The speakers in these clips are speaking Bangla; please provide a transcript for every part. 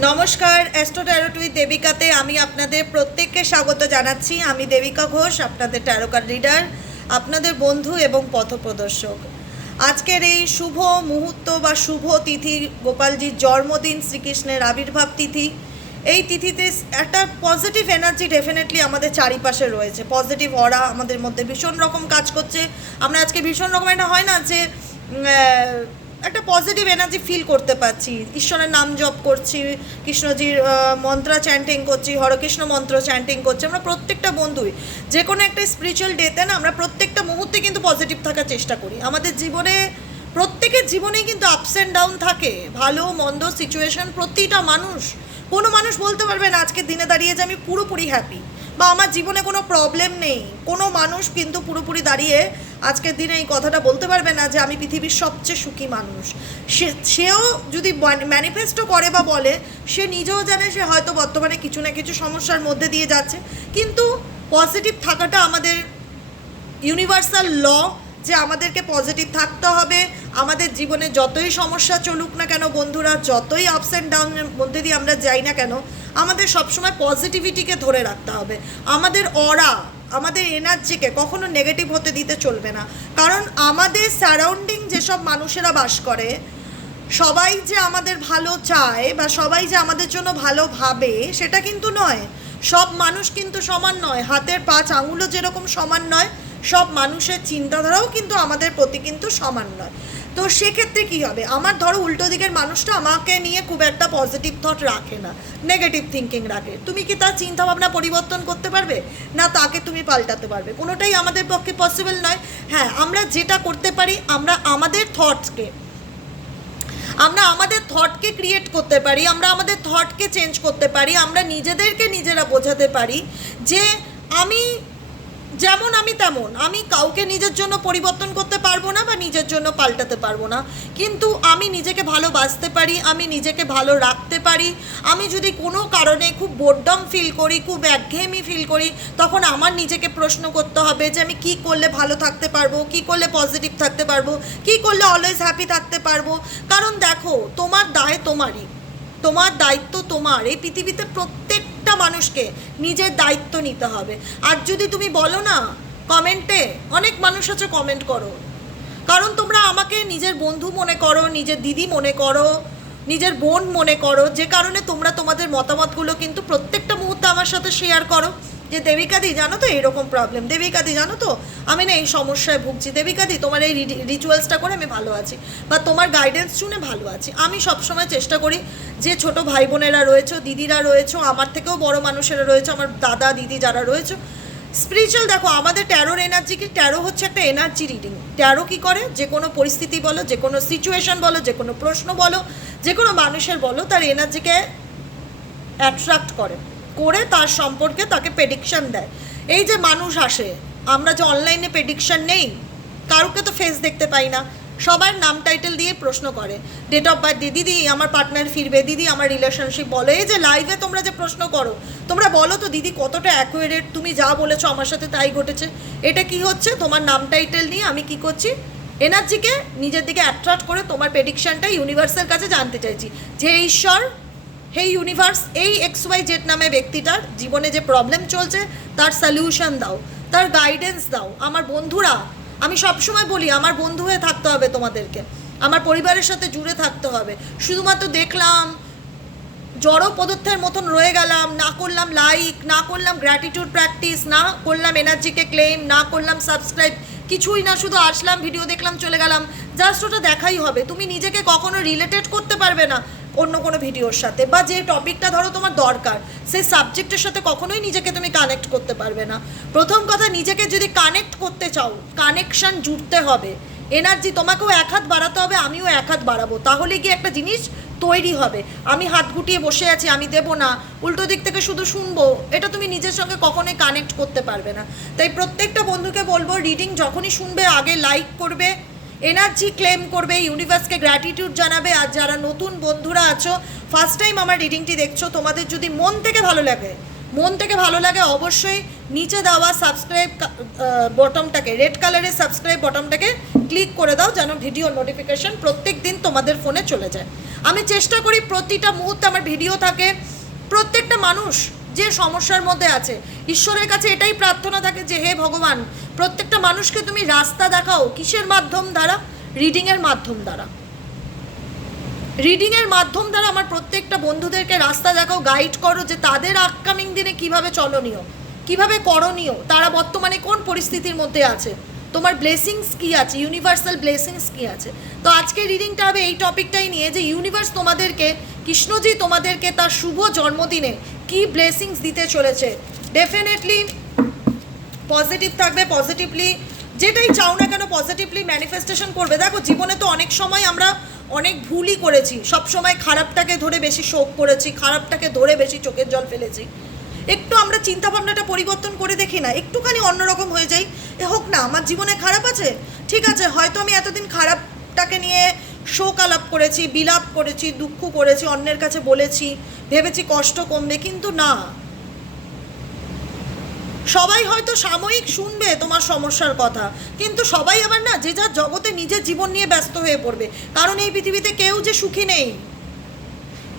নমস্কার অ্যাস্ট্রো ট্যারো টুই দেবিকাতে আমি আপনাদের প্রত্যেককে স্বাগত জানাচ্ছি। আমি দেবিকা ঘোষ, আপনাদের ট্যারোকার রিডার আপনাদের বন্ধু এবং পথপ্রদর্শক আজকের এই শুভ মুহূর্ত বা শুভ তিথি গোপালজির জন্মদিন, শ্রীকৃষ্ণের আবির্ভাব তিথি। এই তিথিতে একটা পজিটিভ এনার্জি ডেফিনেটলি আমাদের চারিপাশে রয়েছে। পজিটিভ অরা আমাদের মধ্যে ভীষণ রকম কাজ করছে। আমরা আজকে ভীষণ রকম একটা হয় না যে একটা পজিটিভ এনার্জি ফিল করতে পারছি ঈশ্বরের নাম জপ করছি, কৃষ্ণজির মন্ত্রা চ্যান্টিং করছি হরকৃষ্ণ মন্ত্র চ্যান্টিং করছি। আমরা প্রত্যেকটা বন্ধুই, যে কোনো একটা স্পিরিচুয়াল ডেতে না, আমরা প্রত্যেকটা মুহূর্তে কিন্তু পজিটিভ থাকার চেষ্টা করি। আমাদের জীবনে, প্রত্যেকের জীবনেই কিন্তু আপস অ্যান্ড ডাউন থাকে। ভালো, মন্দ সিচুয়েশন প্রতিটা মানুষ, কোনো মানুষ বলতে পারবে না আজকের দিনে দাঁড়িয়ে যে আমি পুরোপুরি হ্যাপি বা আমার জীবনে কোনো প্রবলেম নেই। কোনো মানুষ কিন্তু পুরোপুরি দাঁড়িয়ে আজকের দিনে এই কথাটা বলতে পারবে না যে আমি পৃথিবীর সবচেয়ে সুখী মানুষ। সে, সেও যদি ম্যানিফেস্টো করে বা বলে, সে নিজেও জানে সে হয়তো বর্তমানে কিছু না কিছু সমস্যার মধ্যে দিয়ে যাচ্ছে। কিন্তু পজিটিভ থাকাটা আমাদের ইউনিভার্সাল ল যে আমাদেরকে পজিটিভ থাকতে হবে। আমাদের জীবনে যতই সমস্যা চলুক না কেন বন্ধুরা, যতই আপস অ্যান্ড ডাউনের মধ্যে দিয়ে আমরা যাই না কেন আমাদের সবসময় পজিটিভিটিকে ধরে রাখতে হবে। আমাদের অরা আমাদের এনার্জিকে কখনো নেগেটিভ হতে দিতে চলবে না। কারণ আমাদের সারাউন্ডিং যেসব মানুষেরা বাস করে, সবাই যে আমাদের ভালো চায় বা সবাই যে আমাদের জন্য ভালো ভাবে, সেটা কিন্তু নয়। সব মানুষ কিন্তু সমান নয়। হাতের পাঁচ আঙুলও যেরকম সমান নয়, সব মানুষের চিন্তাধারাও কিন্তু আমাদের প্রতি কিন্তু সমান নয়। তো সেক্ষেত্রে কি হবে? আমার ধরো উল্টো দিকের মানুষটা আমাকে নিয়ে খুব একটা পজিটিভ থট রাখে না নেগেটিভ থিঙ্কিং রাখে। তুমি কি তার চিন্তাভাবনা পরিবর্তন করতে পারবে? না তাকে তুমি পাল্টাতে পারবে। কোনোটাই আমাদের পক্ষে পসিবল নয়। হ্যাঁ আমরা যেটা করতে পারি, আমরা আমাদের থটসকে আমরা আমাদের থটকে ক্রিয়েট করতে পারি, আমরা আমাদের থটকে চেঞ্জ করতে পারি, আমরা নিজেদেরকে নিজেরা বোঝাতে পারি যে আমি যেমন আমি তেমন। আমি কাউকে নিজের জন্য পরিবর্তন করতে পারব না বা নিজের জন্য পাল্টাতে পারব না। কিন্তু আমি নিজেকে ভালোবাসতে পারি, আমি নিজেকে ভালো রাখতে পারি। আমি যদি কোনো কারণে খুব বোর্ডম ফিল করি, খুব একঘেয়েমি ফিল করি, তখন আমার নিজেকে প্রশ্ন করতে হবে যে আমি কি করলে ভালো থাকতে পারব, কি করলে পজিটিভ থাকতে পারব, কি করলে অলওয়েজ হ্যাপি থাকতে পারব। কারণ দেখো, তোমার দায় তোমারই। তোমার দায়িত্ব তোমার। এই পৃথিবীতে প্রত্যেকটা মানুষকে নিজের দায়িত্ব নিতে হবে। আর যদি তুমি বলো না, কমেন্টে অনেক মানুষ আছে কমেন্ট করো। কারণ তোমরা আমাকে নিজের বন্ধু মনে করো, নিজের দিদি মনে করো, নিজের বোন মনে করো, যে কারণে তোমরা তোমাদের মতামতগুলো কিন্তু প্রত্যেকটা মুহূর্তে আমার সাথে শেয়ার করো। যে দেবিকাদি, জানো তো এরকম প্রবলেম দেবিকাদি, জানো তো? আমি না এই সমস্যায় ভুগছি। দেবিকাদি, তোমার এই রিচুয়ালসটা করে আমি ভালো আছি। বা তোমার গাইডেন্স শুনে ভালো আছি। আমি সবসময় চেষ্টা করি যে ছোট ভাই বোনেরা রয়েছে, দিদিরা রয়েছে, আমার থেকেও বড় মানুষেরা রয়েছে, আমার দাদা, দিদি যারা রয়েছে। স্পিরিচুয়াল দেখো, আমাদের ট্যারোর এনার্জি কি? ট্যারো হচ্ছে একটা এনার্জি রিডিং ট্যারো কি করে? যে কোনো পরিস্থিতি বলো, যে কোনো সিচুয়েশন বলো, যে কোনো প্রশ্ন বলো, যে কোনো মানুষের বলো, তার এনার্জিকে অ্যাট্রাক্ট করে। করে তার সম্পর্কে তাকে প্রেডিকশন দেয়। এই যে মানুষ আসে, আমরা যে অনলাইনে প্রেডিকশন নেই, কারুকে তো ফেস দেখতে পাই না। সবার নাম টাইটেল দিয়ে প্রশ্ন করে। ডেট অফ বার্থ দিয়ে দিদি, আমার পার্টনার ফিরবে, দিদি, আমার রিলেশনশিপ বলো। এই যে লাইভে তোমরা যে প্রশ্ন করো, তোমরা বলো তো, দিদি, কতটা অ্যাকুয়ারেট তুমি যা বলেছ আমার সাথে তাই ঘটেছে। এটা কি হচ্ছে? তোমার নাম টাইটেল নিয়ে আমি কি করছি? এনার্জিকে নিজের দিকে অ্যাট্রাক্ট করে তোমার প্রেডিকশনটা ইউনিভার্সের কাছে জানতে চাইছি। যে ঈশ্বর হে ইউনিভার্স, এই এক্স ওয়াই জেড নামে ব্যক্তিটার জীবনে যে প্রবলেম চলছে, তার সলিউশন দাও, তার গাইডেন্স দাও। আমার বন্ধুরা, আমি সবসময় বলি, আমার বন্ধু হয়ে থাকতে হবে তোমাদেরকে। আমার পরিবারের সাথে জুড়ে থাকতে হবে। শুধুমাত্র দেখলাম, জড়ো পদার্থের মতন রয়ে গেলাম, না করলাম লাইক না করলাম গ্র্যাটিটিউড প্র্যাকটিস না করলাম এনার্জিকে ক্লেম না করলাম সাবস্ক্রাইব কিছুই না, শুধু আসলাম ভিডিও দেখলাম, চলে গেলাম। জাস্ট ওটা দেখাই হবে। তুমি নিজেকে কখনো রিলেটেড করতে পারবে না। অন্য কোনো ভিডিওর সাথে। বা যে টপিকটা ধরো তোমার দরকার সেই সাবজেক্টের সাথে কখনোই নিজেকে তুমি কানেক্ট করতে পারবে না। প্রথম কথা, নিজেকে যদি কানেক্ট করতে চাও কানেকশান জুড়তে হবে। এনার্জি তোমাকেও এক হাত বাড়াতে হবে, আমিও এক হাত বাড়াবো। তাহলে কি একটা জিনিস তৈরি হবে। আমি হাত গুটিয়ে বসে আছি, আমি দেব না, উল্টো দিক থেকে শুধু শুনব, এটা তুমি নিজের সঙ্গে কখনোই কানেক্ট করতে পারবে না। তাই প্রত্যেকটা বন্ধুকে বলব রিডিং যখনই শুনবে, আগে লাইক করবে এনার্জি ক্লেম করবে, ইউনিভার্সকে গ্র্যাটিটিউড জানাবে, আর যারা নতুন বন্ধুরা আছো ফার্স্ট টাইম আমার রিডিংটি দেখছ, তোমাদের যদি মন থেকে ভালো লাগে, মন থেকে ভালো লাগে, অবশ্যই নিচে দেওয়া সাবস্ক্রাইব বটমটাকে রেড কালারের সাবস্ক্রাইব বটমটাকে ক্লিক করে দাও, যেন ভিডিও নোটিফিকেশন প্রত্যেক দিন তোমাদের ফোনে চলে যায়। আমি চেষ্টা করি প্রতিটা মুহূর্তে আমার ভিডিও থাকে, প্রত্যেকটা মানুষ যে সমস্যার মধ্যে আছে। ঈশ্বরের কাছে এটাই প্রার্থনা থাকে যে, হে ভগবান, প্রত্যেকটা মানুষকে তুমি রাস্তা দেখাও কিসের মাধ্যম দ্বারা? রিডিংয়ের মাধ্যম দ্বারা। রিডিংয়ের মাধ্যম দ্বারা আমার প্রত্যেকটা বন্ধুদেরকে রাস্তা দেখাও গাইড করো যে তাদের আপকামিং দিনে কীভাবে চলনীয়, কীভাবে করণীয়, তারা বর্তমানে কোন পরিস্থিতির মধ্যে আছে। তোমার ব্লেসিংস কি আছে? ইউনিভার্সাল ব্লেসিংস কি আছে? তো আজকে রিডিংটা হবে এই টপিকটাই নিয়ে যে ইউনিভার্স তোমাদেরকে, কৃষ্ণজি তোমাদেরকে তার শুভ জন্মদিনে কি ব্লেসিংস দিতে চলেছে? ডেফিনেটলি পজিটিভ থাকবে পজিটিভলি যেটাই চাও না কেন পজিটিভলি ম্যানিফেস্টেশন করবে। দেখো, জীবনে তো অনেক সময় আমরা অনেক ভুলই করেছি। সব সময় খারাপটাকে ধরে বেশি শোক করেছি, খারাপটাকে ধরে বেশি চোখের জল ফেলেছি। একটু আমরা চিন্তা ভাবনাটা পরিবর্তন করে দেখি না, একটুখানি অন্যরকম হয়ে যাই। এ হোক না, আমার জীবনে খারাপ আছে? ঠিক আছে, হয়তো আমি এতদিন খারাপটাকে নিয়ে শোক আলাপ করেছি, বিলাপ করেছি, দুঃখ করেছি, অন্যের কাছে বলেছি, ভেবেছি কষ্ট কমবে, কিন্তু না। সবাই হয়তো সাময়িক শুনবে তোমার সমস্যার কথা, কিন্তু সবাই আবার না যে যার জগতে নিজের জীবন নিয়ে ব্যস্ত হয়ে পড়বে, কারণ এই পৃথিবীতে কেউ যে সুখী নেই।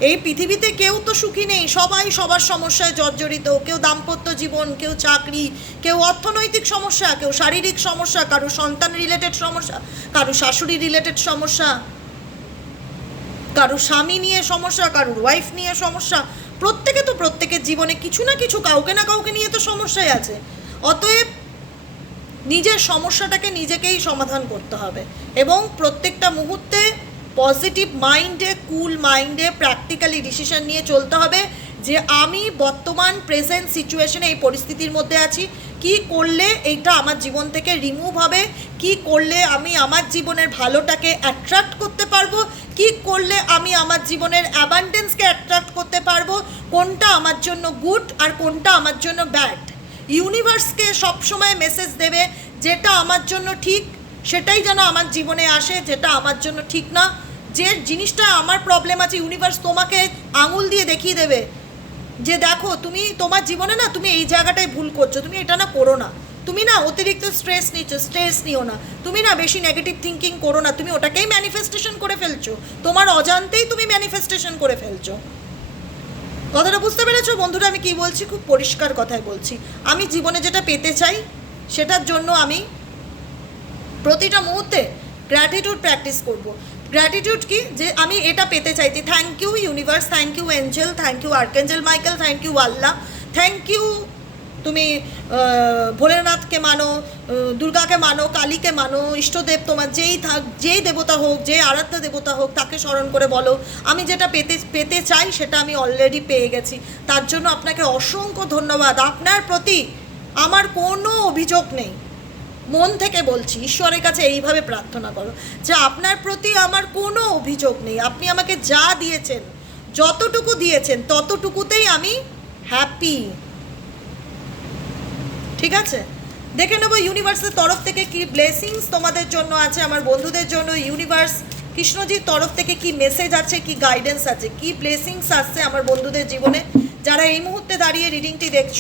এই পৃথিবীতে কেউ তো সুখী নেই, সবাই সবার সমস্যায় জর্জরিত, কেউ দাম্পত্য জীবন, কেউ চাকরি, কেউ অর্থনৈতিক সমস্যা, কেউ শারীরিক সমস্যা, কারও সন্তান রিলেটেড সমস্যা, কারও শাশুড়ি রিলেটেড সমস্যা, কারও স্বামী নিয়ে সমস্যা, কারোর ওয়াইফ নিয়ে সমস্যা, প্রত্যেকে তো প্রত্যেকের জীবনে কিছু না কিছু কাউকে না কাউকে নিয়ে তো সমস্যাই আছে। অতএব নিজের সমস্যাটাকে নিজেকেই সমাধান করতে হবে এবং প্রত্যেকটা মুহূর্তে পজিটিভ মাইন্ডে কুল মাইন্ডে প্র্যাকটিক্যালি ডিসিশন নিয়ে চলতে হবে যে আমি বর্তমান প্রেজেন্ট সিচুয়েশনে এই পরিস্থিতির মধ্যে আছি। কি করলে এইটা আমার জীবন থেকে রিমুভ হবে? কি করলে আমি আমার জীবনের ভালোটাকে অ্যাট্রাক্ট করতে পারব? কি করলে আমি আমার জীবনের অ্যাবান্ডেন্সকে অ্যাট্রাক্ট করতে পারব? কোনটা আমার জন্য গুড আর কোনটা আমার জন্য ব্যাড ইউনিভার্সকে সবসময় মেসেজ দেবে যেটা আমার জন্য ঠিক সেটাই যেন আমার জীবনে আসে, যেটা আমার জন্য ঠিক না। যে জিনিসটা আমার প্রবলেম আছে ইউনিভার্স তোমাকে আঙুল দিয়ে দেখিয়ে দেবে। যে দেখো, তুমি তোমার জীবনে না তুমি এই জায়গাটায় ভুল করছ, তুমি এটা না করো না। তুমি না অতিরিক্ত স্ট্রেস নিচ্ছ স্ট্রেস নিও না। তুমি না বেশি নেগেটিভ থিঙ্কিং করো না, তুমি ওটাকেই ম্যানিফেস্টেশন করে ফেলছো। তোমার অজান্তেই তুমি ম্যানিফেস্টেশন করে ফেলছো। কথাটা বুঝতে পেরেছ? বন্ধুরা, আমি কি বলছি? খুব পরিষ্কার কথাই বলছি। আমি জীবনে যেটা পেতে চাই, সেটার জন্য আমি প্রতিটা মুহূর্তে গ্র্যাটিটিউড প্র্যাকটিস করব। গ্র্যাটিটিউড কি? যে আমি এটা পেতে চাইছি। Thank you universe thank you angel thank you archangel Michael thank you Allah. Thank you তুমি ভোলেনাথকে মানো দুর্গাকে মানো, কালীকে মানো, ইষ্টদেব তোমার যেই থাক, যেই দেবতা হোক, যে আরাধ্য দেবতা হোক, তাকে স্মরণ করে বলো, আমি যেটা পেতে পেতে চাই সেটা আমি অলরেডি পেয়ে গেছি। তার জন্য আপনাকে অসংখ্য ধন্যবাদ। আপনার প্রতি আমার কোনো অভিযোগ নেই। মন থেকে বলছি, ঈশ্বরের কাছে এইভাবে প্রার্থনা করো যে আপনার প্রতি আমার কোনো অভিযোগ নেই। আপনি আমাকে যা দিয়েছেন, যতটুকু দিয়েছেন, ততটুকুতেই আমি হ্যাপি ঠিক আছে? দেখে নেব ইউনিভার্সের তরফ থেকে কি ব্লেসিংস তোমাদের জন্য আছে, আমার বন্ধুদের জন্য ইউনিভার্স কৃষ্ণজির তরফ থেকে কি মেসেজ আছে, কি গাইডেন্স আছে, কি ব্লেসিংস আসছে আমার বন্ধুদের জীবনে? যারা এই মুহূর্তে দাঁড়িয়ে রিডিংটি দেখছ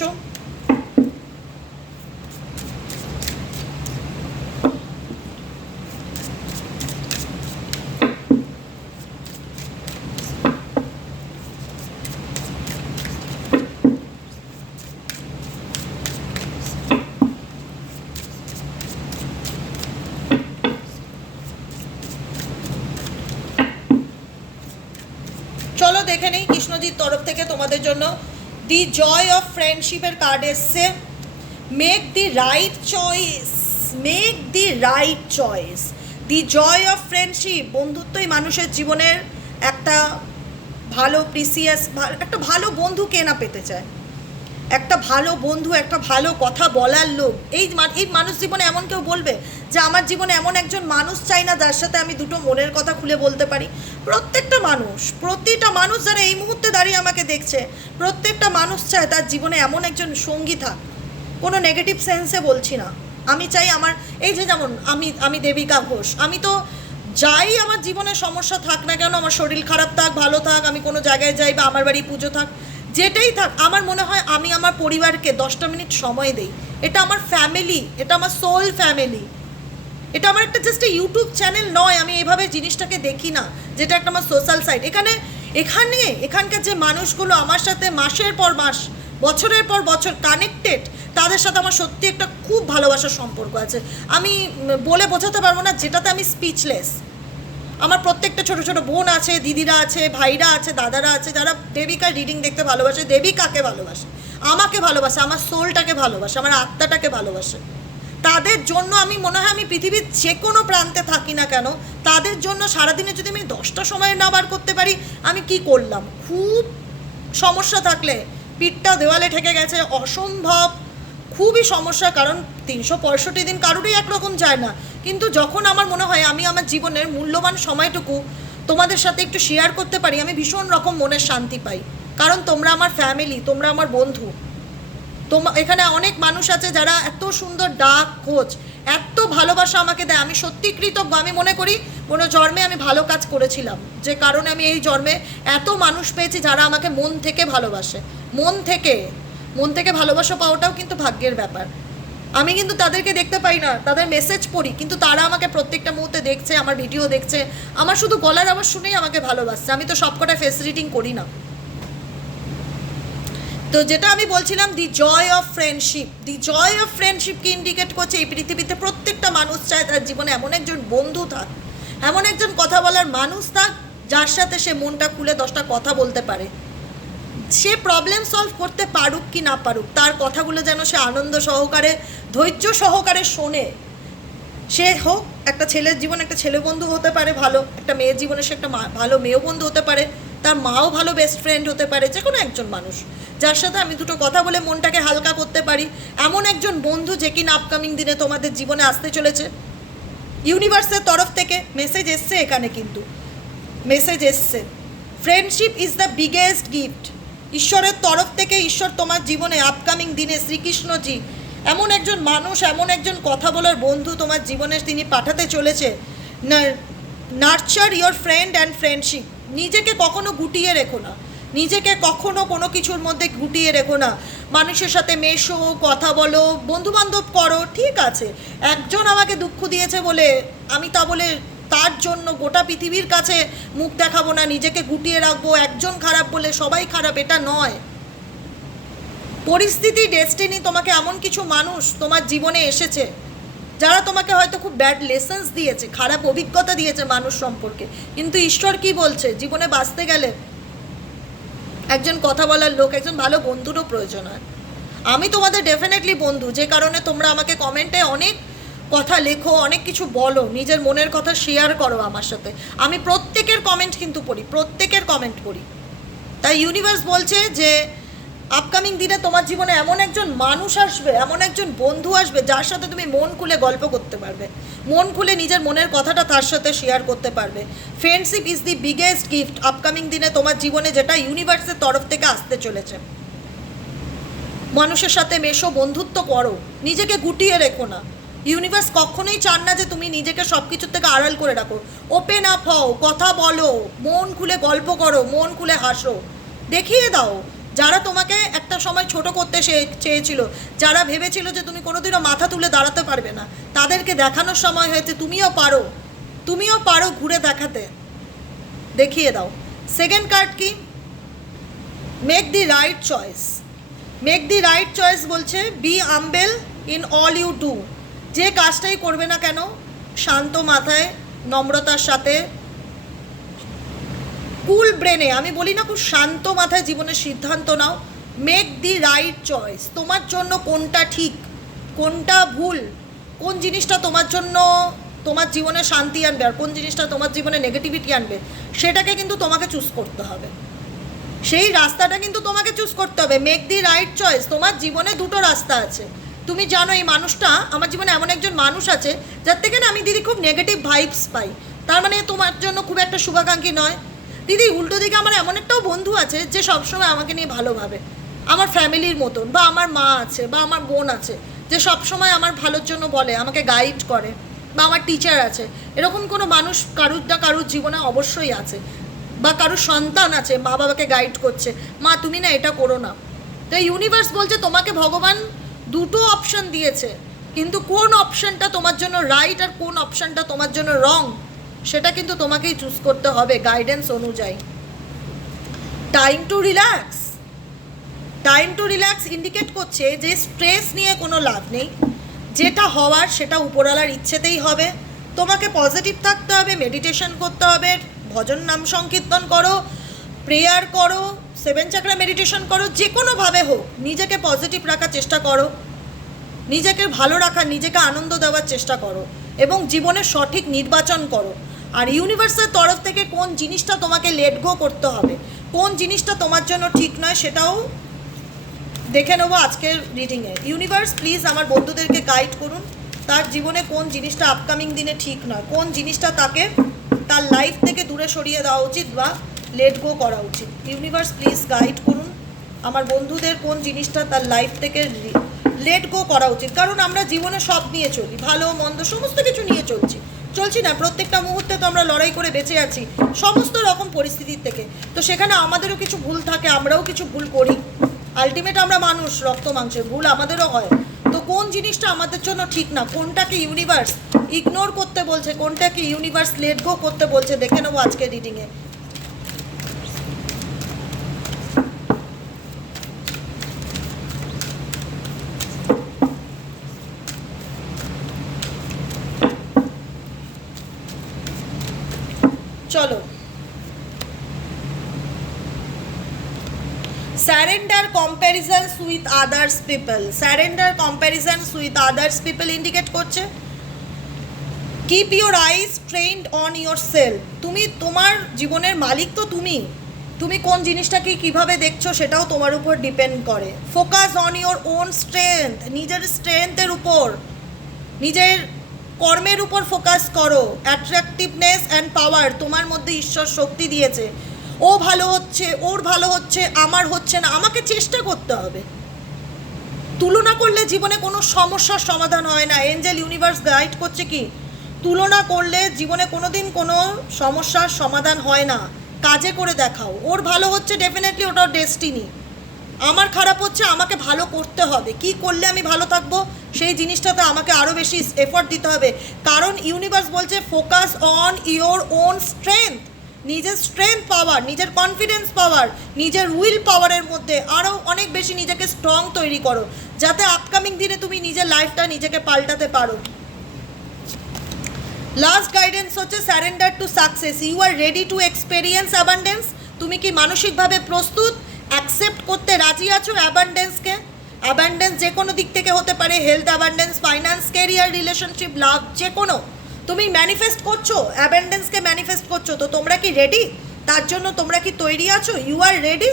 চলো দেখে নেই তরফ থেকে তোমাদের জন্য দি জয় অফ ফ্রেন্ডশিপের কার্ড এসছে। Make the right choice make the right choice the joy of friendship বন্ধুত্বই মানুষের জীবনের একটা ভালো প্রিসিয়াস একটা ভালো বন্ধু কে না পেতে চায়। একটা ভালো বন্ধু, একটা ভালো কথা বলার লোক। এই এই মানুষ জীবনে এমন কেউ বলবে যে আমার জীবনে এমন একজন মানুষ চাই না যার সাথে আমি দুটো মনের কথা খুলে বলতে পারি। প্রত্যেকটা মানুষ, প্রতিটা মানুষ যারা এই মুহূর্তে দাঁড়িয়ে আমাকে দেখছে, প্রত্যেকটা মানুষ চায় তার জীবনে এমন একজন সঙ্গী থাক। কোনো নেগেটিভ সেন্সে বলছি না। আমি চাই আমার, এই যে যেমন আমি আমি দেবিকা ঘোষ, আমি তো যাই আমার জীবনে সমস্যা থাক না কেন, আমার শরীর খারাপ থাক, ভালো থাক, আমি কোনো জায়গায় যাই বা আমার বাড়ি পুজো থাক, যেটাই থাক, আমার মনে হয় আমি আমার পরিবারকে দশটা মিনিট সময় দেই। এটা আমার ফ্যামিলি এটা আমার সোল ফ্যামিলি এটা আমার একটা জাস্ট ইউটিউব চ্যানেল নয়, আমি এভাবে জিনিসটাকে দেখি না, যেটা একটা আমার সোশ্যাল সাইট এখানে এখানে, এখানকার যে মানুষগুলো আমার সাথে মাসের পর মাস, বছরের পর বছর কানেক্টেড তাদের সাথে আমার সত্যি একটা খুব ভালোবাসার সম্পর্ক আছে। আমি বলে বোঝাতে পারব না যেটাতে আমি স্পিচলেস আমার প্রত্যেকটা ছোট ছোট বোন আছে, দিদিরা আছে, ভাইরা আছে, দাদারা আছে, যারা দেবিকার রিডিং দেখতে ভালোবাসে দেবিকাকে ভালোবাসে? আমাকে ভালোবাসে, আমার সোলটাকে ভালোবাসে, আমার আত্মাটাকে ভালোবাসে। তাদের জন্য আমি মনে হয় আমি পৃথিবীর যে কোনো প্রান্তে থাকি না কেন, তাদের জন্য সারাদিনে যদি আমি দশটা সময় না বার করতে পারি, আমি কি করলাম? খুব সমস্যা থাকলে, পিঠটা দেওয়ালে ঠেকে গেছে, অসম্ভব। খুবই সমস্যা, কারণ তিনশো পঁয়ষট্টি দিন কারোরই একরকম যায় না। কিন্তু যখন আমার মনে হয় আমি আমার জীবনের মূল্যবান সময়টুকু তোমাদের সাথে একটু শেয়ার করতে পারি, আমি ভীষণ রকম মনের শান্তি পাই। কারণ তোমরা আমার ফ্যামিলি তোমরা আমার বন্ধু। তোমা, এখানে অনেক মানুষ আছে যারা এত সুন্দর ডাক, খোঁজ, এত ভালোবাসা আমাকে দেয়। আমি সত্যি কৃতজ্ঞ। আমি মনে করি, কোনো জন্মে আমি ভালো কাজ করেছিলাম। যে কারণে আমি এই জন্মে এত মানুষ পেয়েছি যারা আমাকে মন থেকে ভালোবাসে। মন থেকে মন থেকে ভালোবাসা পাওয়াটাও কিন্তু ভাগ্যের ব্যাপার। আমি কিন্তু তাদেরকে দেখতে পাই না, তাদের মেসেজ পড়ি, কিন্তু তারা আমাকে প্রত্যেকটা মুহূর্তে দেখছে, আমার ভিডিও দেখছে। আমার শুধু গলার আওয়াজ শুনেই আমাকে ভালোবাসছে। আমি তো সবকটা ফেস রিডিং করি না। তো যেটা আমি বলছিলাম the joy of friendship the joy of ফ্রেন্ডশিপকে indicate করছে এই পৃথিবীতে প্রত্যেকটা মানুষ চায় তার জীবনে এমন একজন বন্ধু থাক, এমন একজন কথা বলার মানুষ থাক, যার সাথে সে মনটা খুলে দশটা কথা বলতে পারে। সে প্রবলেম সলভ করতে পারুক কি না পারুক, তার কথাগুলো যেন সে আনন্দ সহকারে, ধৈর্য সহকারে শোনে। সে হোক, একটা ছেলের জীবনে একটা ছেলে বন্ধু হতে পারে, ভালো। একটা মেয়ের জীবনে সে একটা ভালো মেয়েও বন্ধু হতে পারে। তার মাও ভালো বেস্ট ফ্রেন্ড হতে পারে যে কোনো একজন মানুষ। যার সাথে আমি দুটো কথা বলে মনটাকে হালকা করতে পারি। এমন একজন বন্ধু যে কিনা আপকামিং দিনে তোমাদের জীবনে আসতে চলেছে। ইউনিভার্সের তরফ থেকে মেসেজ এসছে এখানে কিন্তু। মেসেজ এসছে। Friendship is the biggest gift ঈশ্বরের তরফ থেকে ঈশ্বর তোমার জীবনে আপকামিং দিনে শ্রীকৃষ্ণজি এমন একজন মানুষ, এমন একজন কথা বলার বন্ধু তোমার জীবনে তিনি পাঠাতে চলেছে। Nurture your friend and friendship নিজেকে কখনো গুটিয়ে রেখো না। নিজেকে কখনো কোনো কিছুর মধ্যে গুটিয়ে রেখো না। মানুষের সাথে মেশো, কথা বলো বন্ধু বান্ধব করো, ঠিক আছে। একজন আমাকে দুঃখ দিয়েছে বলে আমি তা বলে তার জন্য গোটা পৃথিবীর কাছে মুখ দেখাবো না, নিজেকে গুটিয়ে রাখব, একজন খারাপ বলে সবাই খারাপ, এটা নয়। পরিস্থিতি ডেস্টিনি তোমাকে এমন কিছু মানুষ তোমার জীবনে এসেছে। যারা তোমাকে হয়তো খুব ব্যাড লেসেন্স দিয়েছে, খারাপ অভিজ্ঞতা দিয়েছে মানুষ সম্পর্কে, কিন্তু ঈশ্বর কি বলছে? জীবনে বাঁচতে গেলে একজন কথা বলার লোক, একজন ভালো বন্ধুরও প্রয়োজন হয়। আমি তোমাদের ডেফিনেটলি বন্ধু, যে কারণে তোমরা আমাকে কমেন্টে অনেক কথা লেখো, অনেক কিছু বলো, নিজের মনের কথা শেয়ার করো আমার সাথে। আমি প্রত্যেকের কমেন্ট কিন্তু পড়ি, প্রত্যেকের কমেন্ট পড়ি। তাই ইউনিভার্স বলছে যে আপকামিং দিনে তোমার জীবনে এমন একজন মানুষ আসবে, এমন একজন বন্ধু আসবে, যার সাথে তুমি মন খুলে গল্প করতে পারবে। মন খুলে নিজের মনের কথাটা তার সাথে শেয়ার করতে পারবে। Friendship is the biggest gift upcoming দিনে তোমার জীবনে যেটা ইউনিভার্সের তরফ থেকে আসতে চলেছে। মানুষের সাথে মেশো, বন্ধুত্ব করো। নিজেকে গুটিয়ে রেখো না। ইউনিভার্স কখনোই চান না যে তুমি নিজেকে সব কিছুর থেকে আড়াল করে রাখো। ওপেন আপ হও, কথা বলো, মন খুলে গল্প করো, মন খুলে হাসো। দেখিয়ে দাও যারা তোমাকে একটা সময় ছোট করতে চেয়েছিল, যারা ভেবেছিল যে তুমি কোনোদিনও মাথা তুলে দাঁড়াতে পারবে না, তাদেরকে দেখানোর সময় হয়েছে, তুমিও পারো তুমিও পারো ঘুরে দেখাতে। দেখিয়ে দাও। সেকেন্ড কার্ড কি? Make the right choice make the right choice বলছে be humble in all you do যে কাজটাই করবে না কেন, শান্ত মাথায়, নম্রতার সাথে কুল ব্রেনে, আমি বলি না খুব শান্ত মাথায় জীবনের সিদ্ধান্ত নাও মেক দি রাইট চয়েস তোমার জন্য কোনটা ঠিক, কোনটা ভুল, কোন জিনিসটা তোমার জন্য তোমার জীবনে শান্তি আনবে আর কোন জিনিসটা তোমার জীবনে নেগেটিভিটি আনবে, সেটাকে কিন্তু তোমাকে চুজ করতে হবে। সেই রাস্তাটা কিন্তু তোমাকে চুজ করতে হবে। মেক দি রাইট চয়েস তোমার জীবনে দুটো রাস্তা আছে। তুমি জানো এই মানুষটা, আমার জীবনে এমন একজন মানুষ আছে, যার থেকে না আমি দিদি খুব নেগেটিভ ভাইবস পাই। তার মানে তোমার জন্য খুব একটা শুভাকাঙ্ক্ষী নয়। দিদি, উল্টো দিকে আমার এমন একটাও বন্ধু আছে যে সবসময় আমাকে নিয়ে ভালোভাবে। আমার ফ্যামিলির মতন, বা আমার মা আছে, বা আমার বোন আছে, যে সবসময় আমার ভালোর জন্য বলে, আমাকে গাইড করে, বা আমার টিচার আছে। এরকম কোনো মানুষ কারুর না কারুর জীবনে অবশ্যই আছে, বা কারোর সন্তান আছে, মা বাবাকে গাইড করছে, মা, তুমি না এটা করো না। তো ইউনিভার্স বলছে, তোমাকে ভগবান দুটো অপশন দিয়েছে, কিন্তু কোন অপশনটা তোমার জন্য রাইট আর কোন অপশনটা তোমার জন্য রং সেটা কিন্তু তোমাকেই চুজ করতে হবে গাইডেন্স অনুযায়ী। Time to relax time to relax indicate করছে যে স্ট্রেস নিয়ে কোনো লাভ নেই। যেটা হওয়ার সেটা উপরওয়ালার ইচ্ছেতেই হবে। তোমাকে পজিটিভ থাকতে হবে মেডিটেশন করতে হবে, ভজন নাম সংকীর্তন করো প্রেয়ার করো সেভেন চাকরা মেডিটেশন করো, যে কোনোভাবে হোক, নিজেকে পজিটিভ রাখার চেষ্টা করো। নিজেকে ভালো রাখার, নিজেকে আনন্দ দেওয়ার চেষ্টা করো। এবং জীবনের সঠিক নির্বাচন করো। আর ইউনিভার্সের তরফ থেকে কোন জিনিসটা তোমাকে লেট গো করতে হবে? কোন জিনিসটা তোমার জন্য ঠিক নয় সেটাও দেখে নেব আজকের রিডিংয়ে ইউনিভার্স প্লিজ আমার বন্ধুদেরকে গাইড করুন, তার জীবনে কোন জিনিসটা আপকামিং দিনে ঠিক নয়, কোন জিনিসটা তাকে তার লাইফ থেকে দূরে সরিয়ে দেওয়া উচিত বা লেট গো করা উচিত। ইউনিভার্স প্লিজ গাইড করুন, আমার বন্ধুদের কোন জিনিসটা তার লাইফ থেকে লেট গো করা উচিত। কারণ আমরা জীবনে সব নিয়ে চলি, ভালো, মন্দ, সমস্ত কিছু নিয়ে চলছি। চলছি না, প্রত্যেকটা মুহূর্তে তো আমরা লড়াই করে বেঁচে আছি, সমস্ত রকম পরিস্থিতির থেকে। তো সেখানে আমাদেরও কিছু ভুল থাকে, আমরাও কিছু ভুল করি। আলটিমেট আমরা মানুষ, রক্ত মাংসের ভুল আমাদেরও হয়। তো কোন জিনিসটা আমাদের জন্য ঠিক না, কোনটাকে ইউনিভার্স ইগনোর করতে বলছে, কোনটাকে ইউনিভার্স লেট গো করতে বলছে, দেখে নেব আজকে রিডিংয়ে চলো। Surrender comparisons with others people surrender comparisons with others people indicate করছে। Keep your eyes trained on your self তুমি তোমার জীবনের মালিক তো তুমি। তুমি কোন জিনিসটাকে কীভাবে দেখছ সেটাও তোমার উপর ডিপেন্ড করে। Focus on your own strength নিজের স্ট্রেংথের উপর। নিজের কর্মের উপর ফোকাস করো। অ্যাট্রাকটিভনেস অ্যান্ড পাওয়ার তোমার মধ্যে ঈশ্বর শক্তি দিয়েছে। ও ভালো হচ্ছে, ওর ভালো হচ্ছে, আমার হচ্ছে না, আমাকে চেষ্টা করতে হবে। তুলনা করলে জীবনে কোনো সমস্যার সমাধান হয় না। এঞ্জেল ইউনিভার্স গাইড করছে কি? তুলনা করলে জীবনে কোনো দিন কোনো সমস্যার সমাধান হয় না। কাজে করে দেখাও। ওর ভালো হচ্ছে ডেফিনেটলি ওটা ডেস্টিনি আমার খারাপ হচ্ছে, আমাকে ভালো করতে হবে। কি করলে আমি ভালো থাকব? সেই জিনিসটাতে আমাকে আরও বেশি এফোর্ট দিতে হবে। কারণ ইউনিভার্স বলছে focus on your own strength নিজের স্ট্রেংথ পাওয়ার নিজের কনফিডেন্স পাওয়ার নিজের উইল পাওয়ারের মধ্যে আরও অনেক বেশি নিজেকে স্ট্রং তৈরি করো। যাতে আপকামিং দিনে তুমি নিজের লাইফটা নিজেকে পাল্টাতে পারো। লাস্ট গাইডেন্স হচ্ছে surrender to success you are ready to experience abundance তুমি কি মানসিকভাবে প্রস্তুত? অ্যাকসেপ্ট করতে রাজি আছো অ্যাবান্ডেন্সকে অ্যাবান্ডেন্স যে কোনো দিক থেকে হতে পারে health abundance finance career relationship love যে কোনো তুমি ম্যানিফেস্ট করছ অ্যাবান্ডেন্সকে ম্যানিফেস্ট করছ, তো তোমরা কি রেডি তার জন্য তোমরা কি তৈরি আছো you are ready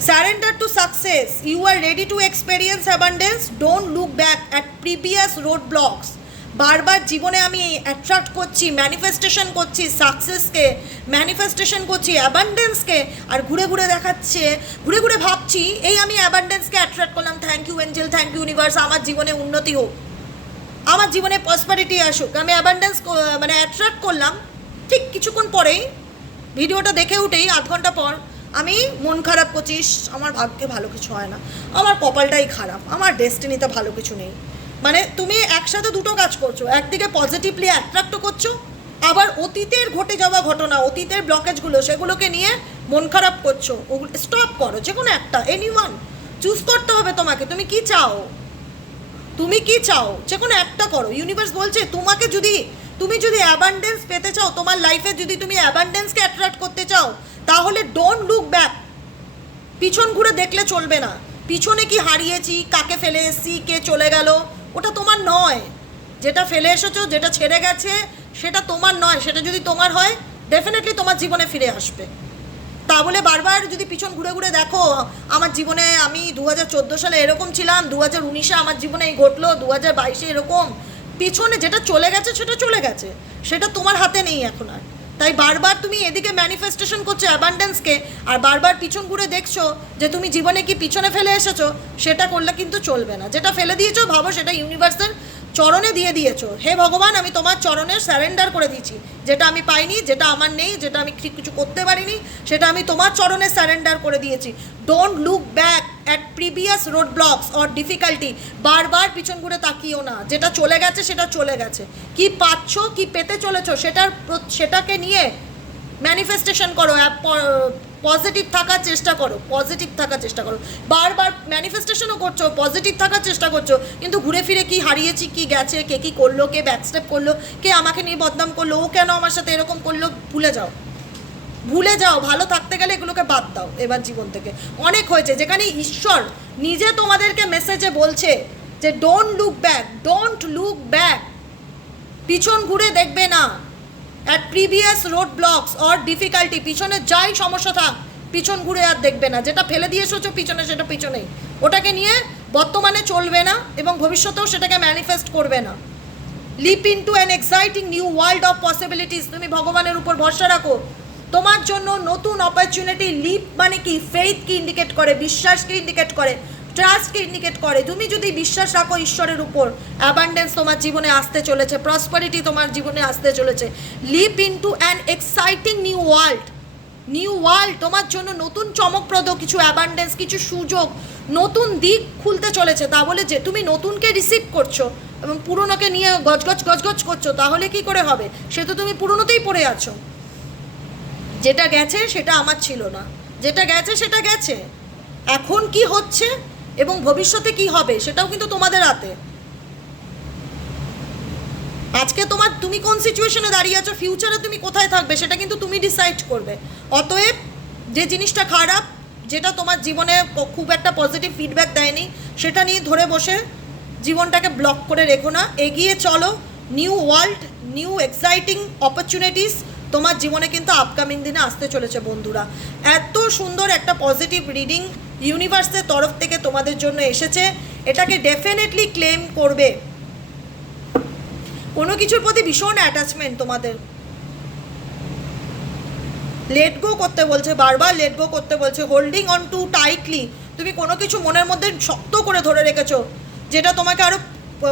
Surrender to success. You are ready to experience abundance. Don't look back at road roadblocks. বারবার জীবনে আমি অ্যাট্রাক্ট করছি ম্যানিফেস্টেশন করছি সাকসেসকে ম্যানিফেস্টেশন করছি অ্যাবান্ডেন্সকে আর ঘুরে ঘুরে দেখাচ্ছে, ঘুরে ঘুরে ভাবছি, এই আমি অ্যাবান্ডেন্সকে অ্যাট্রাক্ট করলাম। Thank you angel thank you universe আমার জীবনে উন্নতি হোক, আমার জীবনে প্রসপারিটি আসুক। আমি অ্যাবান্ডেন্স মানে অ্যাট্রাক্ট করলাম, ঠিক কিছুক্ষণ পরেই, ভিডিওটা দেখে উঠেই, আধ ঘণ্টা পর, আমি মন খারাপ করছিস আমার ভাগ্যে ভালো কিছু হয় না, আমার কপালটাই খারাপ, আমার ডেস্টিনিতে ভালো কিছু নেই। মানে তুমি একসাথে দুটো কাজ করছ, একদিকে পজিটিভলি অ্যাট্রাক্টও করছ, আবার অতীতের ঘটে যাওয়া ঘটনা, অতীতের ব্লকেজগুলো সেগুলোকে নিয়ে মন খারাপ করছ স্টপ করো, যে কোনো একটা এনি ওয়ান চুজ করতে হবে তোমাকে, তুমি কি চাও? তুমি কি চাও? যে কোনো একটা করো ইউনিভার্স বলছে তোমাকে যদি, তুমি যদি অ্যাবান্ডেন্স পেতে চাও, তোমার লাইফে যদি তুমি অ্যাবান্ডেন্সকে অ্যাট্রাক্ট করতে চাও, তাহলে ডোন্ট লুক ব্যাক পিছন ঘুরে দেখলে চলবে না, পিছনে কি হারিয়েছি, কাকে ফেলে এসেছি, কে চলে গেল ওটা তোমার নয়। যেটা ফেলে এসেছ, যেটা ছেড়ে গেছে, সেটা তোমার নয়। সেটা যদি তোমার হয় ডেফিনেটলি তোমার জীবনে ফিরে আসবে। তা বলে বারবার যদি পিছন ঘুরে ঘুরে দেখো, আমার জীবনে আমি দু হাজার চোদ্দ সালে এরকম ছিলাম দু উনিশে আমার জীবনে এই ঘটলো দু হাজার বাইশে এরকম। পিছনে যেটা চলে গেছে, সেটা চলে গেছে। সেটা তোমার হাতে নেই এখন আর। তাই বারবার তুমি এদিকে ম্যানিফেস্টেশন করছ অ্যাবান্ডেন্সকে আর বারবার পিছন ঘুরে দেখছ যে তুমি জীবনে কি পিছনে ফেলে এসেছ, সেটা করলে কিন্তু চলবে না। যেটা ফেলে দিয়েছ ভাবো, সেটা ইউনিভার্সের চরণে দিয়ে দিয়েছ। হে ভগবান, আমি তোমার চরণে স্যারেন্ডার করে দিয়েছি। যেটা আমি পাইনি, যেটা আমার নেই, যেটা আমি ঠিক কিছু করতে পারিনি, সেটা আমি তোমার চরণে স্যারেন্ডার করে দিয়েছি। Don't look back at previous roadblocks or difficulty বারবার পিছন ঘুরে তাকিও না। যেটা চলে গেছে, সেটা চলে গেছে। কি পাচ্ছ, কি পেতে চলেছো, সেটার সেটাকে নিয়ে ম্যানিফেস্টেশন করো পজিটিভ থাকার চেষ্টা করো পজিটিভ থাকার চেষ্টা করো। বারবার ম্যানিফেস্টেশনও করছ পজিটিভ থাকার চেষ্টা করছ, কিন্তু ঘুরে ফিরে কি হারিয়েছি, কি গেছে, কে কি করল, কে ব্যাকস্টেপ করল, কে আমাকে নিয়ে বদনাম করল, ও কেন আমার সাথে এরকম করল, ভুলে যাও। ভুলে যাও, ভালো থাকতে গেলে এগুলোকে বাদ দাও এবার জীবন থেকে। অনেক হয়েছে, যেখানে ঈশ্বর নিজে তোমাদেরকে মেসেজে বলছে যে don't look back don't look back পিছন ঘুরে দেখবে না। At previous roadblocks or difficulty পিছনে যাই সমস্যা থাক, পিছন ঘুরে আর দেখবে না। যেটা ফেলে দিয়ে এসেছ পিছনে, সেটা পিছনেই। ওটাকে নিয়ে বর্তমানে চলবে না এবং ভবিষ্যতেও সেটাকে ম্যানিফেস্ট করবে না। Leap into an exciting new world of possibilities তুমি ভগবানের উপর ভরসা রাখো। তোমার জন্য নতুন অপরচুনিটি লিপ মানে কি? ফেইথকে ইন্ডিকেট করে, বিশ্বাসকে ইন্ডিকেট করে ট্রাস্টকে ইন্ডিকেট করে। তুমি যদি বিশ্বাস রাখো ঈশ্বরের উপর অ্যাবান্ডেন্স তোমার জীবনে আসতে চলেছে প্রসপারিটি তোমার জীবনে আসতে চলেছে। Leap into an exciting new world new world তোমার জন্য নতুন চমকপ্রদ কিছু অ্যাবান্ডেন্স কিছু সুযোগ, নতুন দিক খুলতে চলেছে। তা বলে যে, তুমি নতুনকে রিসিভ করছ এবং পুরনোকে নিয়ে গজগজ গজগজ করছ, তাহলে কি করে হবে? সে তো তুমি পুরনোতেই পড়ে আছো। যেটা গেছে সেটা আমার ছিল না। যেটা গেছে সেটা গেছে। এখন কি হচ্ছে এবং ভবিষ্যতে কি হবে সেটাও কিন্তু তোমাদের হাতে। আজকে তোমার তুমি কোন সিচুয়েশনে দাঁড়িয়ে আছো ফিউচারে তুমি কোথায় থাকবে সেটা কিন্তু তুমি ডিসাইড করবে। অতএব যে জিনিসটা খারাপ, যেটা তোমার জীবনে খুব একটা পজিটিভ ফিডব্যাক দেয়নি, সেটা নিয়ে ধরে বসে জীবনটাকে ব্লক করে রেখো না। এগিয়ে চলো। New world new exciting opportunities তোমার জীবনে কিন্তু আপকামিং দিনে আসতে চলেছে বন্ধুরা। এত সুন্দর একটা পজিটিভ রিডিং ইউনিভার্সের তরফ থেকে তোমাদের জন্য এসেছে। এটাকে ডেফিনেটলি ক্লেম করবে। কোনো কিছুর প্রতি ভীষণ অ্যাটাচমেন্ট তোমাদের। লেট গো করতে বলছে, বারবার লেট গো করতে বলছে হোল্ডিং অন টু টাইটলি তুমি কোনো কিছু মনের মধ্যে শক্ত করে ধরে রেখেছো, যেটা তোমাকে আরও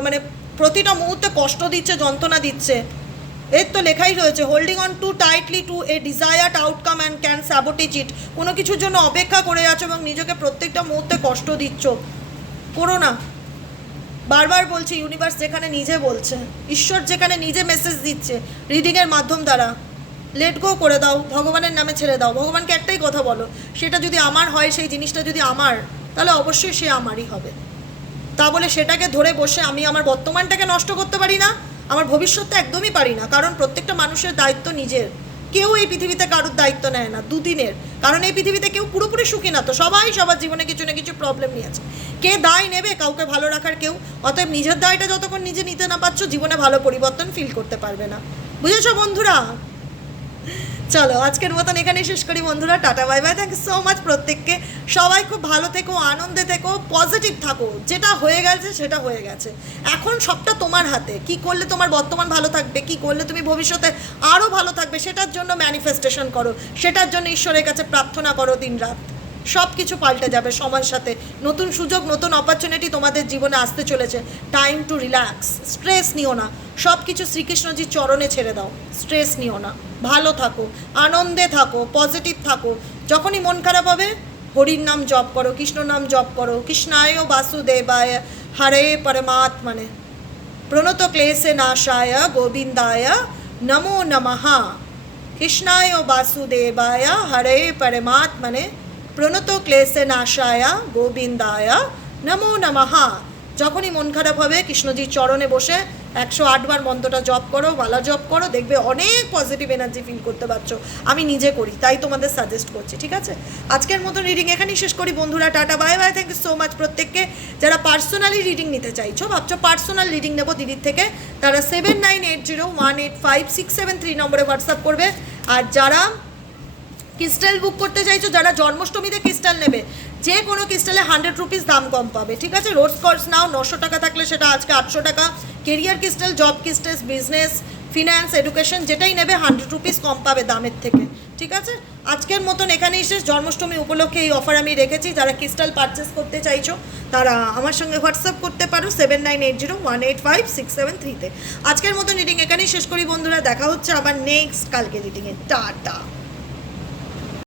মানে প্রতিটা মুহূর্তে কষ্ট দিচ্ছে, যন্ত্রণা দিচ্ছে। এর তো লেখাই রয়েছে holding on to tightly to a desired outcome and can sabotage it কোনো কিছুর জন্য অপেক্ষা করে আছো এবং নিজেকে প্রত্যেকটা মুহূর্তে কষ্ট দিচ্ছ। করো না। বারবার বলছি ইউনিভার্স যেখানে নিজে বলছে, ঈশ্বর যেখানে নিজে মেসেজ দিচ্ছে রিডিংয়ের মাধ্যম দ্বারা। লেট গো করে দাও, ভগবানের নামে ছেড়ে দাও। ভগবানকে একটাই কথা বলো, সেটা যদি আমার হয়, সেই জিনিসটা যদি আমার, তাহলে অবশ্যই সে আমারই হবে। তা বলে সেটাকে ধরে বসে আমি আমার বর্তমানটাকে নষ্ট করতে পারি না? আমার ভবিষ্যৎটা একদমই পারি না, কারণ প্রত্যেকটা মানুষের দায়িত্ব নিজের। কেউ এই পৃথিবীতে কারোর দায়িত্ব নেয় না, দুদিনের। কারণ এই পৃথিবীতে কেউ পুরোপুরি সুখী না, তো সবাই সবার জীবনে কিছু না কিছু প্রবলেম নিয়ে আছে কে দায় নেবে, কাউকে ভালো রাখার কেউ, অতএব নিজের দায়টা যতক্ষণ নিজে নিতে না পারছ, জীবনে ভালো পরিবর্তন ফিল করতে পারবে না। বুঝেছ বন্ধুরা? চলো, আজকের মতন এখানেই শেষ করি বন্ধুরা, tata bye bye thank you so much প্রত্যেককে। সবাই খুব ভালো থেকো, আনন্দে থেকো পজিটিভ থাকো, যেটা হয়ে গেছে সেটা হয়ে গেছে। এখন সবটা তোমার হাতে, কি করলে তোমার বর্তমান ভালো থাকবে, কি করলে তুমি ভবিষ্যতে আরও ভালো থাকবে, সেটার জন্য ম্যানিফেস্টেশন করো, সেটার জন্য ঈশ্বরের কাছে প্রার্থনা করো দিনরাত। সব কিছু পাল্টে যাবে সময়ের সাথে। নতুন সুযোগ, নতুন অপরচুনিটি তোমাদের জীবনে আসতে চলেছে। টাইম টু রিল্যাক্স স্ট্রেস নিও না। সব কিছু শ্রীকৃষ্ণজির চরণে ছেড়ে দাও। স্ট্রেস নিও না। ভালো থাকো, আনন্দে থাকো পজিটিভ থাকো। যখনই মন খারাপ হবে, হরির নাম জপ করো কৃষ্ণ নাম জপ করো। কৃষ্ণায় বাসুদেবায় হরে পরমাত্মনে। প্রণত ক্লেশে নাশায়, গোবিন্দায় নমো নমঃ। কৃষ্ণায় বাসুদেবায় হরে পরমাত্মনে। প্রণত ক্লেশে নাশায়া, গোবিন্দায়া। নমো নমঃ। যখনই মন খারাপ হবে, কৃষ্ণজির চরণে বসে একশো আটবার মন্ত্রটা জপ করো, মালা জপ করো, দেখবে অনেক পজিটিভ এনার্জি ফিল করতে পারছ। আমি নিজে করি, তাই তোমাদের সাজেস্ট করছি, ঠিক আছে? আজকের মতো রিডিং এখানেই শেষ করি, বন্ধুরা, tata bye bye thank you so much প্রত্যেককে। যারা পার্সোনালি রিডিং নিতে চাইছো, ভাবছ পার্সোনাল রিডিং নেব দিদির থেকে, তারা seven nine eight zero one eight five six seven three নম্বরে হোয়াটসঅ্যাপ করবে। আর যারা ক্রিস্টাল বুক করতে চাইছো, যারা জন্মাষ্টমীতে ক্রিস্টাল নেবে, যে কোনো ক্রিস্টালে হান্ড্রেড রুপিস দাম কম পাবে, ঠিক আছে? রোজ কর্স নাও, নশো টাকা থাকলে সেটা আজকে আটশো টাকা। Career crystal job crystal business finance education যেটাই নেবে হান্ড্রেড রুপিস কম পাবে দামের থেকে, ঠিক আছে? আজকের মতন এখানেই শেষ। জন্মাষ্টমী উপলক্ষে এই অফার আমি রেখেছি। যারা ক্রিস্টাল পারচেস করতে চাইছো, তারা আমার সঙ্গে হোয়াটসঅ্যাপ করতে পারো seven nine eight zero one eight five six seven থ্রিতে আজকের মতন রিডিং এখানেই শেষ করি বন্ধুরা। দেখা হচ্ছে আবার নেক্সট কালকে রিডিংয়ে টাটা!